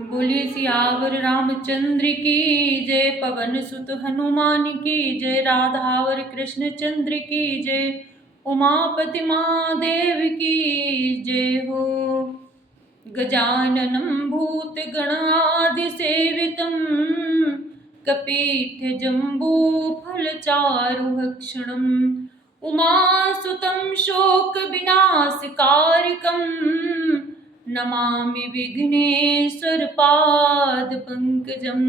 बोलिए सियावर रामचंद्र की जय, पवन सुत हनुमान की जय, राधावर कृष्ण चंद्र की जय, उमापति महादेव की जय हो। गजाननं भूतगणादिसेवितं कपीठ जम्बूफलचारुभक्षणम् उमासुतं शोकविनाशकारकं नमामि विघ्नेश्वरपादपङ्कजम्।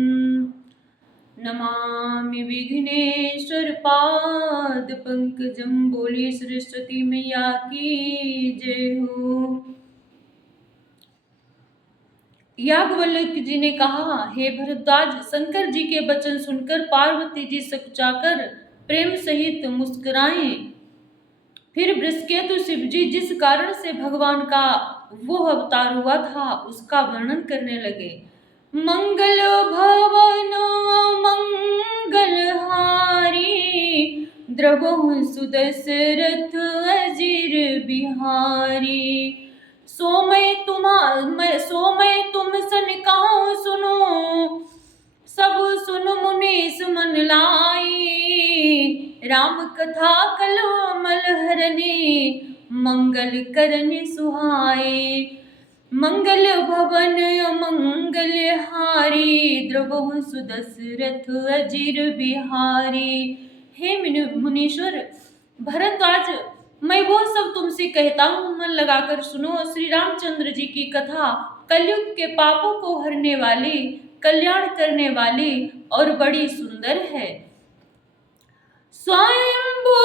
नमामि विघ्नेश्वरपादपङ्कजं। बोलिए सरस्वती मैया की जय हो। याज्ञवल्क्य जी ने कहा, हे भरद्वाज, शंकर जी के वचन सुनकर पार्वती जी सकुचाकर प्रेम सहित मुस्कुराए। फिर वृषकेतु शिव जी जिस कारण से भगवान का वो अवतार हुआ था उसका वर्णन करने लगे। मंगल भवन मंगलहारी, द्रवहु सुदशरथ अजिर बिहारी। सो मैं तुम सन कहूँ सुनो, सब सुन मुनीस मन लाई। राम कथा कलमल हरने, मंगल करने सुहाए। मंगल भवन मंगल हारी, द्रवहु सुदशरथ अजिर बिहारी। हे मुनीश्वर भरद्वाज, मैं वो सब तुमसे कहता हूँ, मन लगाकर सुनो। श्री रामचंद्र जी की कथा कलयुग के पापों को हरने वाली, कल्याण करने वाली और बड़ी सुंदर है। स्वयंभू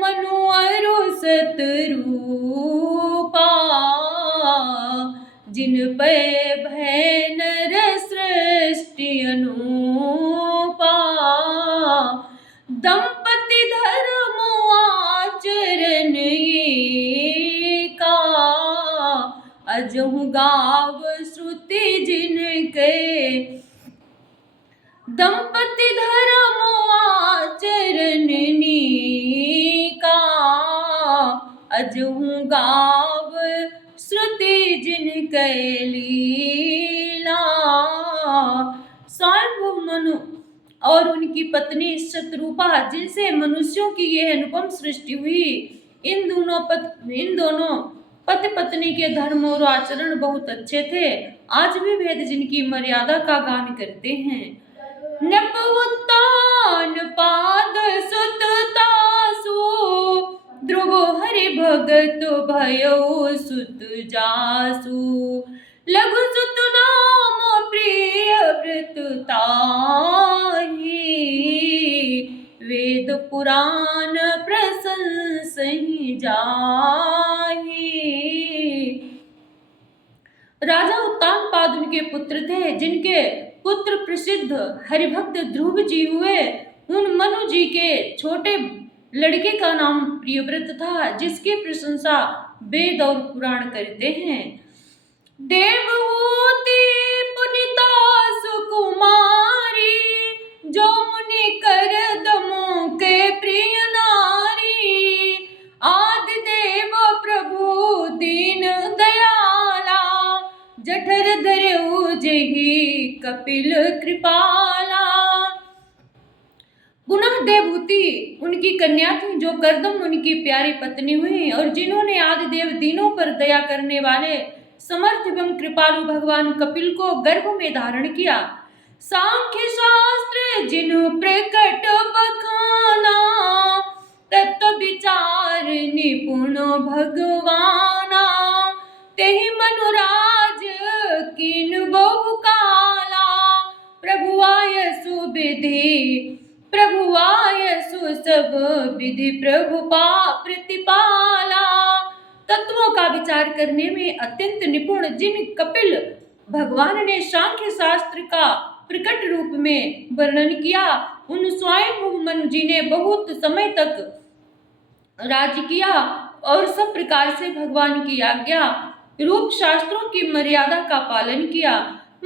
मनु अरु सतरूपा, जिन पे भय नर सृष्टि अनूपा। दंपति धर्म आचरण का, अजहु गाव श्रुति जिनके। दंपति धर्म आचरण का, अजहु गाव श्रुति जिनके लीला। स्वयंभू मनु और उनकी पत्नी शतरूपा, जिनसे मनुष्यों की यह अनुपम सृष्टि हुई, इन दोनों पति पत्नी के धर्म और आचरण बहुत अच्छे थे। आज भी वेद जिनकी मर्यादा का गान करते हैं। नपउत्तान पाद सुततासु, ध्रुव हरि भगत भयो सुत जासु। लघु सुत नाम प्रिय व्रत ताहि, वेद पुराण प्रशंसहि जाहि। राजा उत्तानपाद उनके पुत्र थे, जिनके पुत्र प्रसिद्ध हरिभक्त ध्रुव जी हुए। उन मनु जी के छोटे लड़के का नाम प्रियव्रत था, जिसकी प्रशंसा वेद और पुराण करते हैं। देवहूति पुनिता सुकुमारी, जो मुनि कर दमों के प्रिय नारी। आदि देव प्रभु दीन दयाला, जठर धरऊ जेहि कपिल कृपाला। पुनः देवहूति उनकी कन्या थी, जो करदम उनकी प्यारी पत्नी हुई, और जिन्होंने आदि देव दीनों पर दया करने वाले समर्थ एवं कृपालु भगवान कपिल को गर्भ में धारण किया। सांख्य शास्त्र जिन्हों प्रकट बखाना, तत्व विचार निपुण भगवाना। तेहि मनुराज कीन बहु काला, प्रभु आयसु सब विधि प्रभु प्रतिपाला। तत्वों का विचार करने में अत्यंत निपुण जिन कपिल भगवान ने सांख्य शास्त्र का प्रकट रूप में वर्णन किया, उन स्वयंभू मनु जी ने बहुत समय तक राज्य किया और सब प्रकार से भगवान की आज्ञा रूप शास्त्रों की मर्यादा का पालन किया।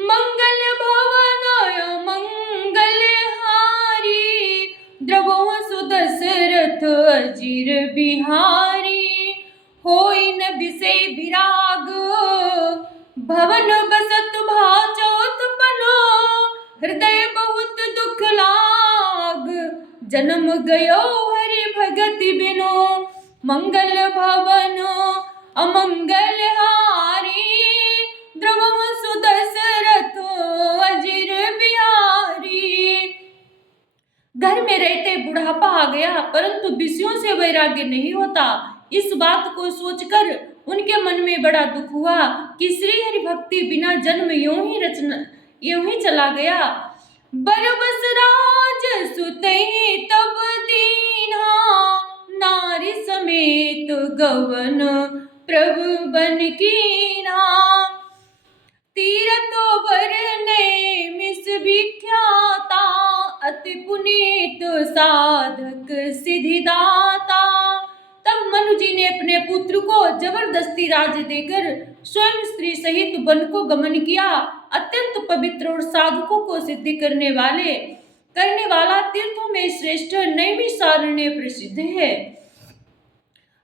मंगल भवनाय मंगल हारी, द्रवहु सुदशरथ अजिर बिहारी। होई न बिसे विराग, भवन बसत हृदय बहुत दुख लाग, जन्म गयो हरि भगति बिनु। मंगल भवन अमंगल हारी, द्रवहु सुदशरथ अजिर बिहारी। घर में रहते बुढ़ापा आ गया, परंतु विषयों से वैराग्य नहीं होता। इस बात को सोचकर उनके मन में बड़ा दुख हुआ कि श्री हरि भक्ति बिना जन्म यूं ही चला गया। बरबस राज सुतहि तब दीन्हा, नारी समेत गवन प्रभु बन कीन्हा। तीरथ बरने मिस विख्याता, अति पुनीत साधक सिद्धिदाता। तब मनु जी ने अपने पुत्र को जबरदस्ती राज्य देकर स्वयं स्त्री सहित वन को गमन किया। अत्यंत पवित्र और साधकों को सिद्धि करने वाला तीर्थों में श्रेष्ठ नैमिषारण्य प्रसिद्ध है।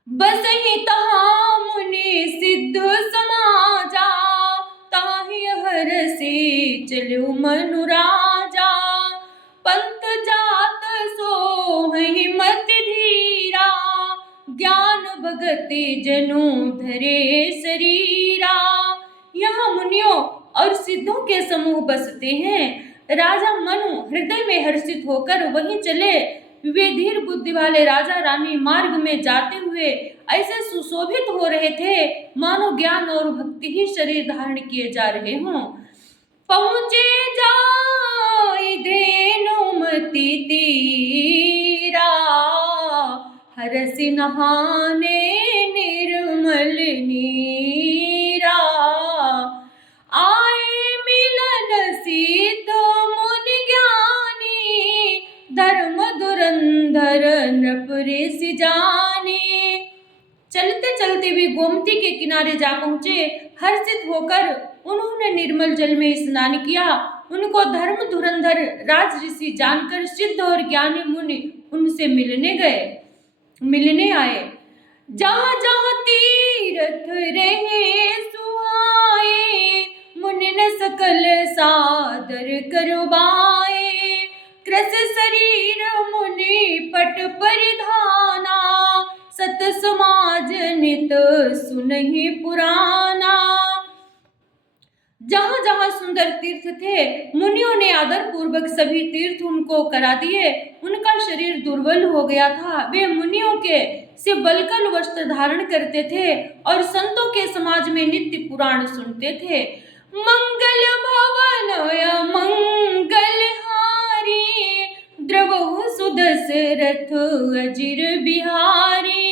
बसहि तहाँ मुनि सिद्ध समाजा, ताहि हरषि चलु मनु राजा। पंत जात सोहि मति धीरा, ज्ञान भगति जनु धरे शरीरा। यहाँ मुनियों और सिद्धों के समूह बसते हैं। राजा मनु हृदय में हर्षित होकर वहीं चले। वे धीर बुद्धि वाले राजा रानी मार्ग में जाते हुए ऐसे सुशोभित हो रहे थे मानो ज्ञान और भक्ति ही शरीर धारण किए जा रहे हों। पहुँचे जाई धेनुमति तीरा, हरषि नहाने निर्मल नीरा। आए मिलन सीत मुनि ज्ञानी, धर्म धुरंधर नृप ऋषि जानी। चलते चलते वे गोमती के किनारे जा पहुंचे। हर्षित होकर उन्होंने निर्मल जल में स्नान किया। उनको धर्म धुरंधर राज ऋषि जानकर सिद्ध और ज्ञानी मुनि उनसे मिलने आए। जहाँ जहाँ तीर्थ रहे सुहाए, मुनि ने सकल सादर करवाए। कृस शरीर मुनि पट परिधाना, सत समाज नित सुनहि पुराना। जहाँ जहाँ सुंदर तीर्थ थे, मुनियों ने आदर पूर्वक सभी तीर्थ उनको करा दिए। उनका शरीर दुर्बल हो गया था। वे मुनियों के से बलकल वस्त्र धारण करते थे और संतों के समाज में नित्य पुराण सुनते थे। मंगल भवन मंगल हारी, द्रवहु सुदशरथ अजिर बिहारी।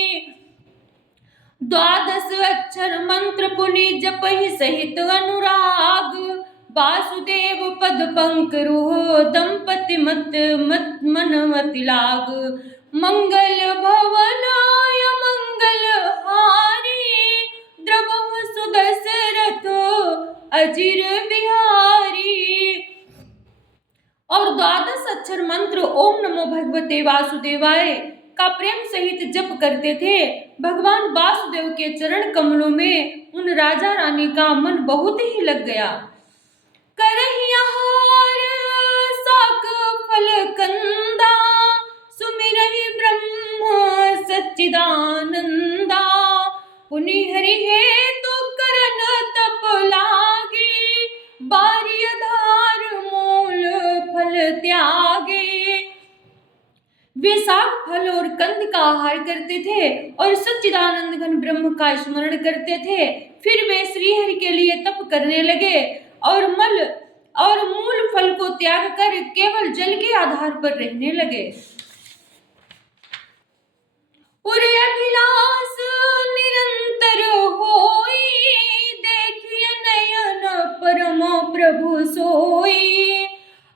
द्वादश अक्षर मंत्र पुनि जपहि सहित अनुराग, वासुदेव पद पंकरुह दंपति मत मनमति लाग। मंगल भवनाय मंगल हारी, द्रवहु सुदशरथ अजिर बिहारी। और द्वादश अक्षर मंत्र ओम नमो भगवते वासुदेवाय का प्रेम सहित जप करते थे। भगवान वासुदेव के चरण कमलों में उन राजा रानी का मन बहुत ही लग गया। करहि आहार साक फल कंदा, सुमिरहि ब्रह्म सच्चिदानंदा। पुनि हरि हेतु करन तप लागे, बारी आधार मूल फल त्यागे। वे साग फल और कंद का आहार करते थे और सच्चिदानंद घन ब्रह्म का स्मरण करते थे। फिर वे श्रीहरि के लिए तप करने लगे और मूल फल को त्याग कर केवल जल के आधार पर रहने लगे। पूरे अभिलाष निरंतर होई, देखिए नयन परम प्रभु सोई।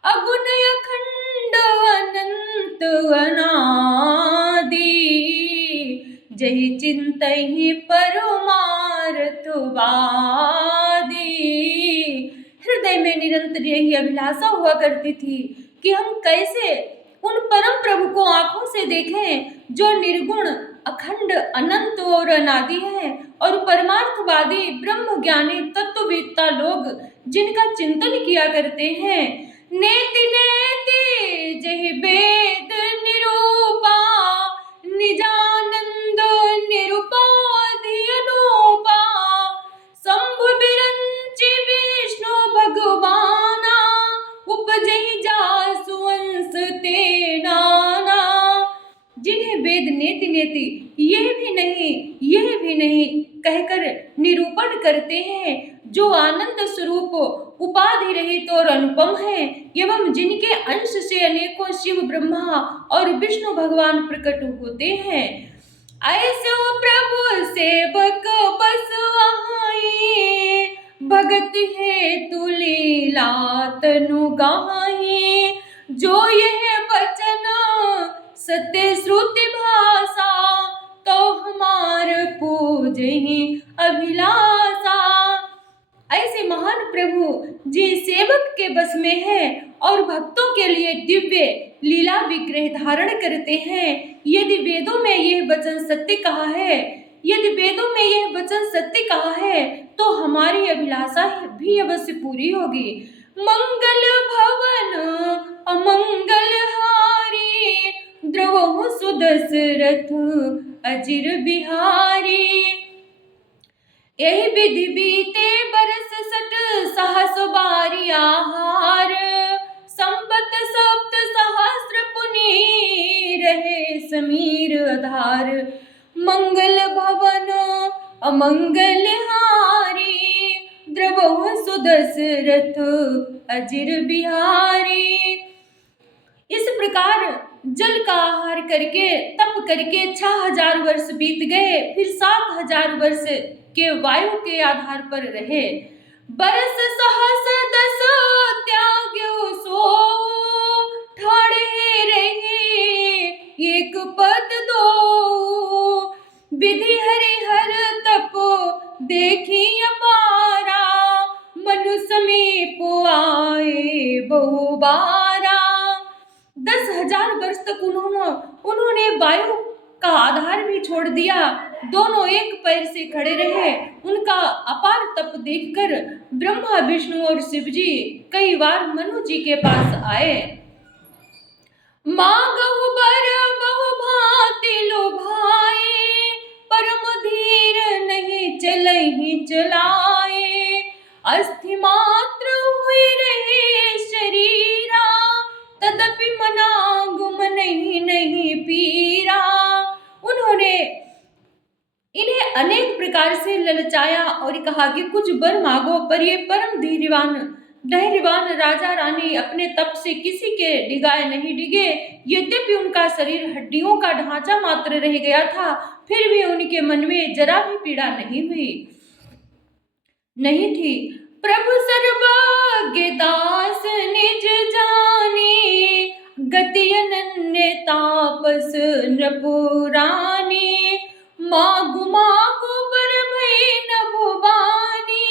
अगुण अखंड अनंत अनादि, जहि चिंतहि परमार्थ वादी। हृदय में निरंतर यही अभिलाषा हुआ करती थी कि हम कैसे उन परम प्रभु को आंखों से देखें जो निर्गुण अखंड अनंत और अनादि है, और परमार्थवादी ब्रह्म ज्ञानी तत्ववेत्ता लोग जिनका चिंतन किया करते हैं। नेति नेति जहि वेद निरूपा, निजानंद निरुपाधि अनूपा। शंभु बिरंचि विष्णु भगवाना, उपजहि जासु अंश ते नाना। जिन्हें वेद नेति नेति यह भी नहीं कहकर निरूपण करते हैं, जो आनंद स्वरूप उपाधि रहित और अनुपम है, एवं जिनके अंश से अनेकों शिव ब्रह्मा और विष्णु भगवान प्रकट होते हैं। ऐसे प्रभु सेवक बस आए, भगत हेतु लीला तनु गाए। जो यह वचन सत्य श्रुति भाषा, तो हमार पूजहि अभिलाषा। ऐसे महान प्रभु जी सेवक के बस में है और भक्तों के लिए दिव्य लीला विग्रह धारण करते हैं। यदि वेदों में यह वचन सत्य कहा है, तो हमारी अभिलाषा भी अवश्य पूरी होगी। मंगल भवन अमंगल हारी, द्रवहु सुदशरथ अजिर बिहारी। यही विधि बीते बरस सठ सहस बारी आहार, संबत सप्त सहस्र पुनि रहे समीर आधार। मंगल भवन अमंगल हारी, द्रवहु सुदशरथ अजिर बिहारी। इस प्रकार जल का आहार करके तप करके 6000 वर्ष बीत गए। फिर 7000 वर्ष के वायु के आधार पर रहे। बरस सहस दस त्याग्यो सो, ठाड़े रहे एक पद दो। विधि हरिहर तप देखी अपारा, मनु समीप आए बहु बारा। 10,000 वर्ष तक उन्होंने वायु का आधार भी छोड़ दिया, दोनों एक पैर से खड़े रहे। उनका अपार तप देखकर ब्रह्मा विष्णु और शिव जी कई बार मनु जी के पास आए। मांगहु बर बहु भांति लोभाए, परम धीर नहीं चलहि चलाए। अस्थि मात्र हुए रहे शरीरा, तदपि मनागुम नहीं पीरा। उन्होंने इन्हें अनेक प्रकार से ललचाया और कहा कि कुछ वर मांगो, पर ये परम धैर्यवान राजा रानी अपने तप से किसी के डिगाए नहीं डिगे। यद्यपि उनका शरीर हड्डियों का ढांचा मात्र रह गया था, फिर भी उनके मन में जरा भी पीड़ा नहीं थी। प्रभु सर्वज्ञ दास निज जाने, गति अनन्य तापस नपुरानी। मागु मागु बर भई नभुवानी,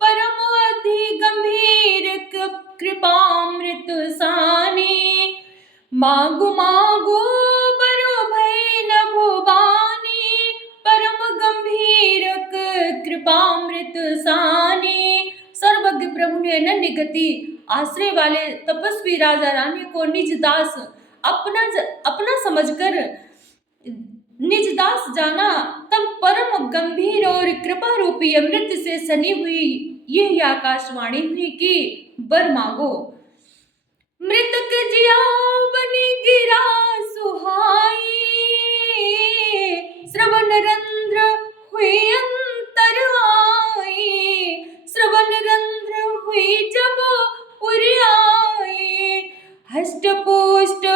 परम अति गंभीर कृपामृत सानी। मागु मागु बर भई नभुवानी, परम गंभीर कृपामृत सानी। सर्वज्ञ प्रभु ने अनन्य गति आश्रय वाले तपस्वी राजा रानी को निज दास अपना समझकर निज दास जाना। तब परम गंभीर और कृपा रूपी अमृत से सनी हुई यह आकाशवाणी हुई कि वर मांगो। मृतक जियाओ बनी गिरा सुहाई, श्रवण रंध्र हुई अंतर आई। श्रवण रंध्र हुई जब उरियाई, हष्ट पुष्ट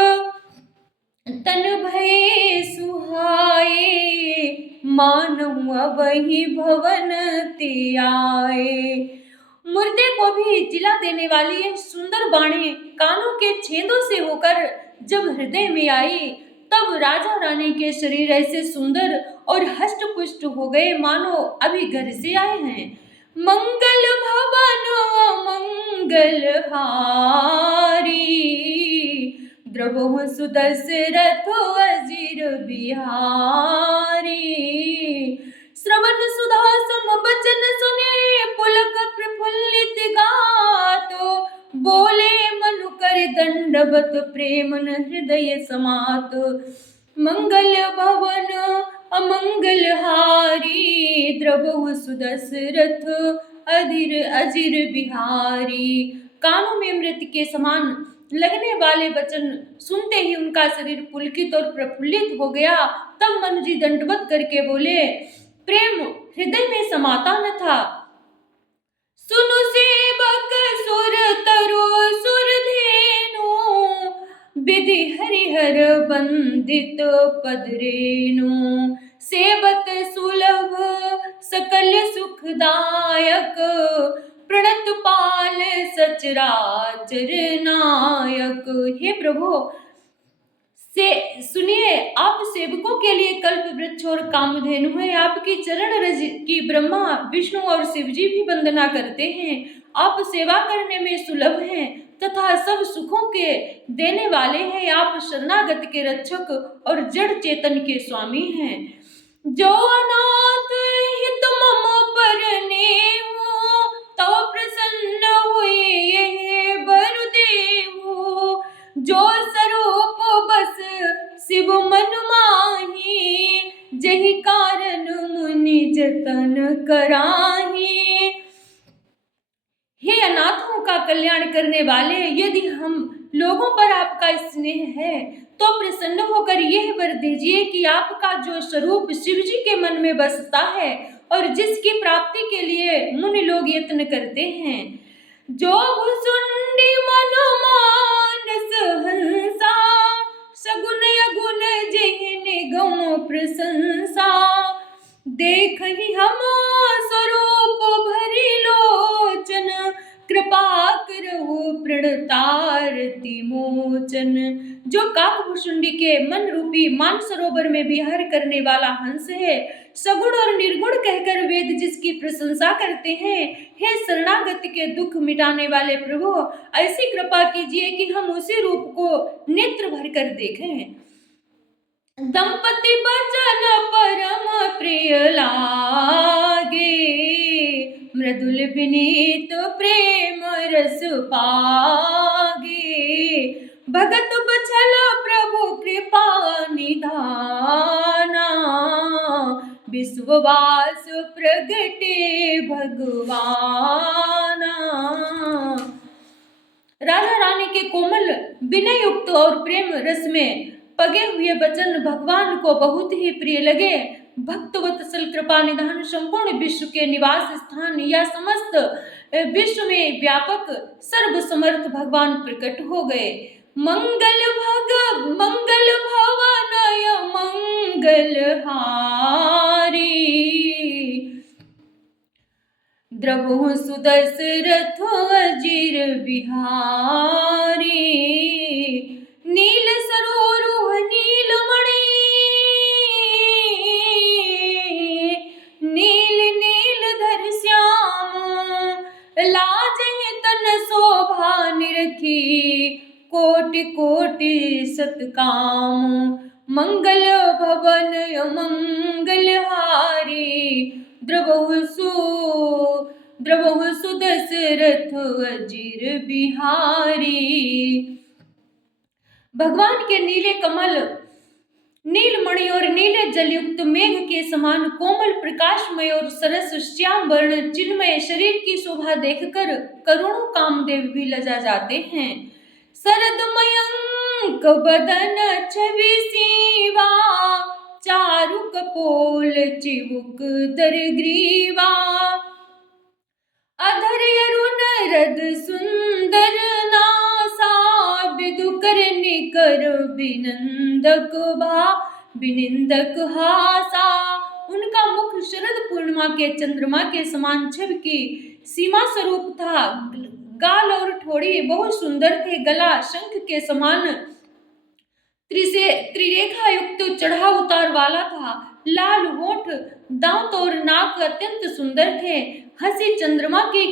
तन भय सुहाए। मानहु अबहि भवन ते आए। मुर्दे को भी जिला देने वाली यह सुंदर बाणी कानों के छेदों से होकर जब हृदय में आई, तब राजा रानी के शरीर ऐसे सुंदर और हष्ट पुष्ट हो गए मानो अभी घर से आए हैं। मंगल भवन मंगल हारी, द्रवहु सुदशरथ अजिर बिहारी। श्रवण सुधा सम बचन सुने, पुलक प्रफुल्लित गात। बोले मन द्रवत प्रेमन हृदय समात। मंगल भवन अमंगल हारी, द्रवहु सुदशरथ अधीर अजीर बिहारी। कानों में मृत के समान लगने वाले वचन सुनते ही उनका शरीर पुलकित और प्रफुल्लित हो गया। तब मनु जी दंडवत करके बोले, प्रेम हृदय में समाता न था। सुनु सेवक सुर तरु सुर धेनु, विधि हरिहर वंदित पद रेणु। सेवत सुलभ सकल सुखदायक, प्रणत पाल सचराचर नायक। हे प्रभु, से सुनिए, आप सेवकों के लिए कल्प वृक्ष और कामधेनु है। आपकी चरण रज की ब्रह्मा विष्णु और शिव जी भी वंदना करते हैं। आप सेवा करने में सुलभ हैं तथा सब सुखों के देने वाले हैं। आप शरणागत के रक्षक और जड़ चेतन के स्वामी हैं। जो अनाथ हित मम परने हो, तो प्रसन्न हुए ये वर देहु। जो स्वरूप बस शिव मन माही, जहि कारण मुनि जतन कराही। हे अनाथों का कल्याण करने वाले, यदि हम लोगों पर आपका स्नेह है तो प्रसन्न होकर यह वर दीजिए कि आपका जो स्वरूप शिव जी के मन में बसता है और जिसकी प्राप्ति के लिए मुनि लोग यत्न करते हैं। जो भुसुंडी मन मानस हंसा, सगुन यगुन जहि निगम प्रशंसा। देख ही हम स्वरूप भरी लोचन, कृपा करहु प्रणतारति मोचन। जो काकभुषुंडी के मन रूपी मान सरोवर में विहार करने वाला हंस है, सगुण और निर्गुण कहकर वेद जिसकी प्रशंसा करते हैं। हे शरणागत के दुख मिटाने वाले प्रभु, ऐसी कृपा कीजिए कि हम उसी रूप को नेत्र भर कर देखें। दंपति बचन परम प्रिय लागे, मृदुल विनीत प्रेम रस पागे। भगत बछल प्रभु कृपा निधाना, विश्ववास प्रगटे भगवाना। राजा रानी के कोमल विनय युक्त और प्रेम रस में पगे हुए वचन भगवान को बहुत ही प्रिय लगे। भक्तवत्सल कृपा निधान संपूर्ण विश्व के निवास स्थान या समस्त विश्व में व्यापक सर्व समर्थ भगवान प्रकट हो गए। मंगल भवनय मंगल हारी, द्रवहु सुदशरथ अजीर बिहारी। नील सरोरुह नीलमणि, नील नीलधर श्याम। लाजहि तन शोभा निरखी, कोटि कोटि सत्काम। मंगल भवन मंगल हारी, द्रवहु सुदशरथ अजीर बिहारी। भगवान के नीले कमल, नीलमणि और नीले जलयुक्त मेघ के समान कोमल प्रकाशमय और सरस श्याम वर्ण चिन्मय शरीर की शोभा देखकर करोड़ों कामदेव भी लजा जाते हैं। शरद मयंक बदन छवि सीवा, चारु कपोल चिबुक दर ग्रीवा। अधर अरुण रद सुंदर नासा, विदुकर निकर बिनिंदक हासा। उनका मुख शरद पूर्णिमा के चंद्रमा के समान छवि की सीमा स्वरूप था। गाल और ठोड़ी बहुत सुंदर थे। गला शंख के समान त्रिरेखा युक्त चढ़ा उतार वाला था। लाल होठ, दांत और नाक अत्यंत सुंदर थे। हंसी चंद्रमा की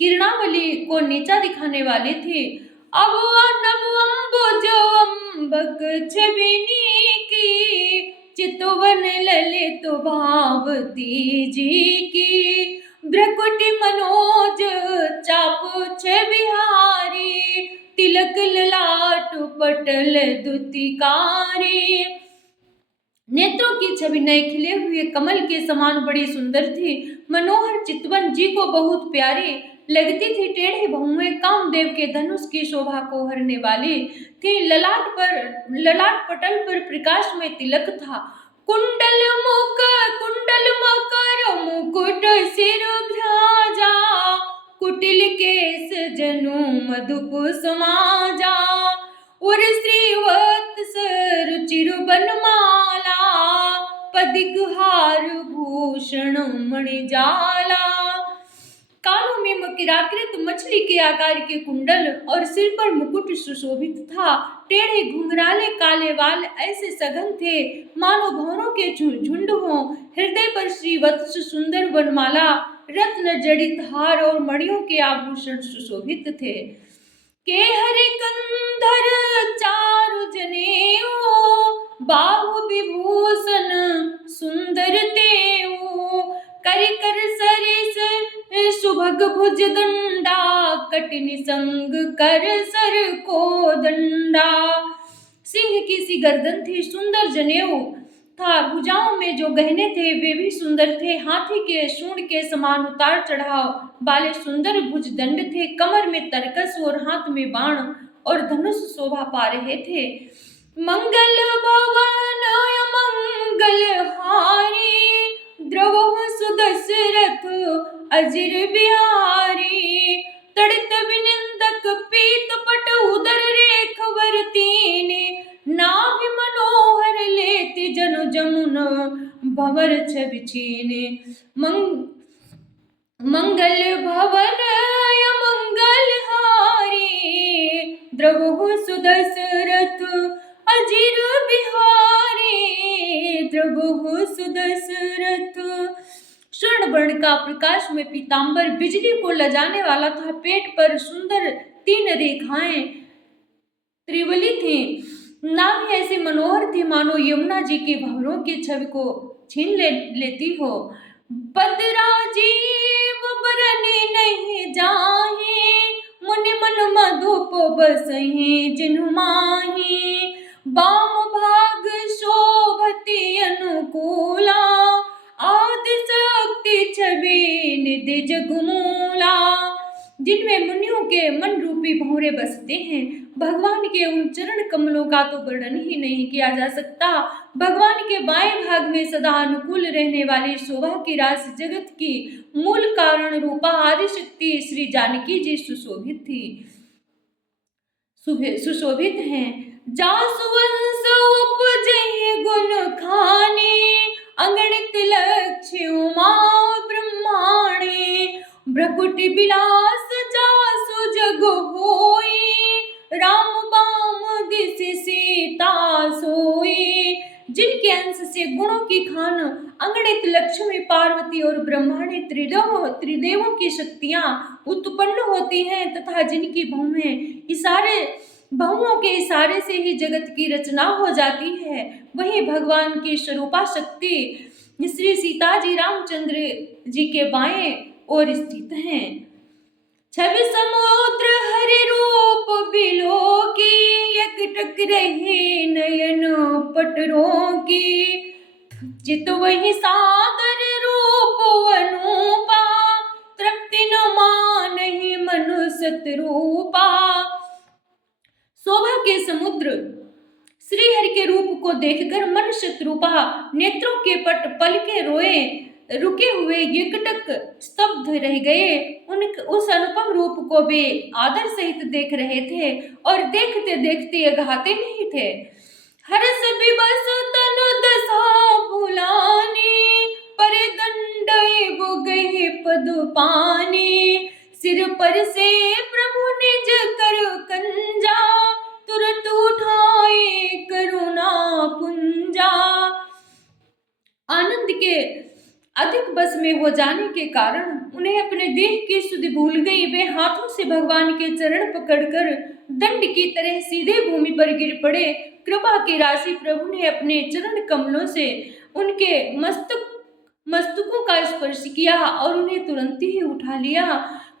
किरणावली को नीचा दिखाने वाली थी। अब नव अम्बक छबिनी की, चितवन ललित भावती जी की। भ्रकुटि मनोज चाप छ बिहारी, तिलक पटल दुतिकारी। नेत्रों की छवि नए खिले हुए कमल के समान बड़ी सुंदर थी। मनोहर चितवन जी को बहुत प्यारी लगती थी। टेढ़े भौहें कामदेव के धनुष की शोभा को हरने वाली थी। ललाट पटल पर प्रकाश में तिलक था। कुंडल मकर मुकुट सिर भ्राजा, कुटिल केस जनु मधुप समाजा। और श्रीवत्स रुचिर बनमाला, पदिक हार भूषण मणिजाला। कानों में मकराकृत मछली के आकार के कुंडल और सिर पर मुकुट सुशोभित था। टेढ़े घुंघराले काले बाल ऐसे सघन थे मानो भंवरों के झुंड हों। हृदय पर श्रीवत्स सुंदर वनमाला, रत्न जड़ित हार और मणियों के आभूषण सुशोभित थे। के हरि कंधर चारु जनेऊ, बाहु विभूषण सुंदर तेऊ। कर कर सरिस सुभग भुज दंडा, कटिनि संग कर सर को दंडा। सिंह की सी गर्दन थी, सुंदर जनेऊ था। भुजाओं में जो गहने थे वे भी सुंदर थे। हाथी के सूंड के समान उतार चढ़ाव वाले सुंदर भुज दंड थे। कमर में तरकस और हाथ में बाण और धनुष शोभा पा रहे थे। मंगल भवन मंगल हारी, द्रवहु सुदशरथ अजिर बिहारी। तड़ित विनिंदक पीत पट उदर रेख वर तीने, नाभि मनोहर लेति जनु जमुन भंवर छवि छीने। मंगल भवन मंगल हारी, द्रवहु सुदशरथ अजिर बिहारी। द्रवहु सुदशरथ। स्वर्ण वर्ण का प्रकाश में पीतांबर बिजली को लजाने वाला था। पेट पर सुंदर 3 रेखाएं त्रिवली थी। नाभि ऐसी मनोहर थी मानो यमुना जी के भंवरों की छवि को छीन लेती हो। बदराजीव बरने नहीं जाहि, मुनि मन मधुप बसहि जिन्हु माहि। बाम भाग शोभति अनुकूला, आदि शक्ति छवि निधि जगमूला। जिनमें मुनियों के मन रूपी भंवरे बसते हैं। भगवान के उन चरण कमलों का तो वर्णन ही नहीं किया जा सकता। भगवान के बाएं भाग में सदा अनुकूल रहने वाली शोभा की राशि जगत की मूल कारण रूपा आदि शक्ति श्री जानकी जी सुशोभित हैं। जासु वंश उपजहि गुण खानी, अगणित लक्ष्य उमा ब्रह्माणी। भ्रकुटि विलास जासु जग होई, राम बाम दिसि सीता सोई। जिनके अंश से गुणों की खान अगणित लक्ष्मी पार्वती और ब्रह्मांडी त्रिदेवों की शक्तियां उत्पन्न होती हैं, तथा जिनकी भौमों के इशारे से ही जगत की रचना हो जाती है, वही भगवान की स्वरूपा शक्ति श्री सीता जी रामचंद्र जी के बाएं ओर स्थित हैं। छवि समुद्र हरि रूप बिलो की, एकटक रही नयन पटरों की। चित वही सादर रूप अनूपा, तृप्ति न मानहि मनु सतरूपा। शोभा के समुद्र श्री हरि के रूप को देखकर मन शत्रुपा नेत्रों के पट पल के रुके हुए एकटक स्तब्ध रह गए। उस अनुपम रूप को वे आदर सहित देख रहे थे और देखते देखते अघाते नहीं थे। हरस विवश तन दशा भुलानी, पर दंडई वो गए पद पानी। सिर पर से प्रभु निज कर कंजा, तुरत उठाए करुणा पुंजा। आनंद के अधिक बस में हो जाने के कारण उन्हें अपने देह की सुधि भूल गई। वे हाथों से भगवान के चरण पकड़कर दंड की तरह सीधे भूमि पर गिर पड़े। कृपा की राशि प्रभु ने अपने चरण कमलों से उनके मस्तकों का स्पर्श किया और उन्हें तुरंत ही उठा लिया।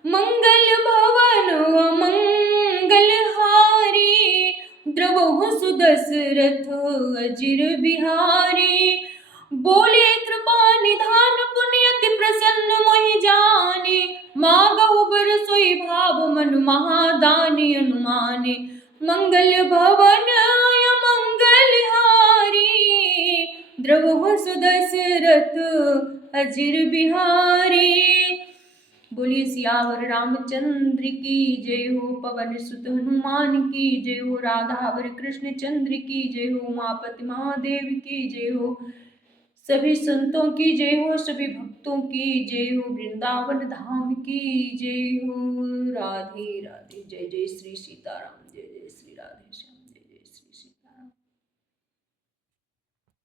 मंगल भवन मंगल हारी, द्रवहु दशरथ अजिर बिहारी। बोले कृपा निधान पुण्य अति प्रसन्न मोहि जाने। मागहु बर सोई भाव मन महादानी अनुमाने। मंगल भवन मंगल हारी, द्रवहु सुदशरथ अजिर बिहारी। बोलिए सियावर रामचंद्र की जय हो, पवन सुत हनुमान की जय हो, राधावर कृष्ण चंद्र की जय हो, उमापति महादेव की जय हो, सभी संतों की जय हो, सभी भक्तों की जय हो, वृंदावन धाम की जय हो। राधे राधे। जय जय श्री सीताराम।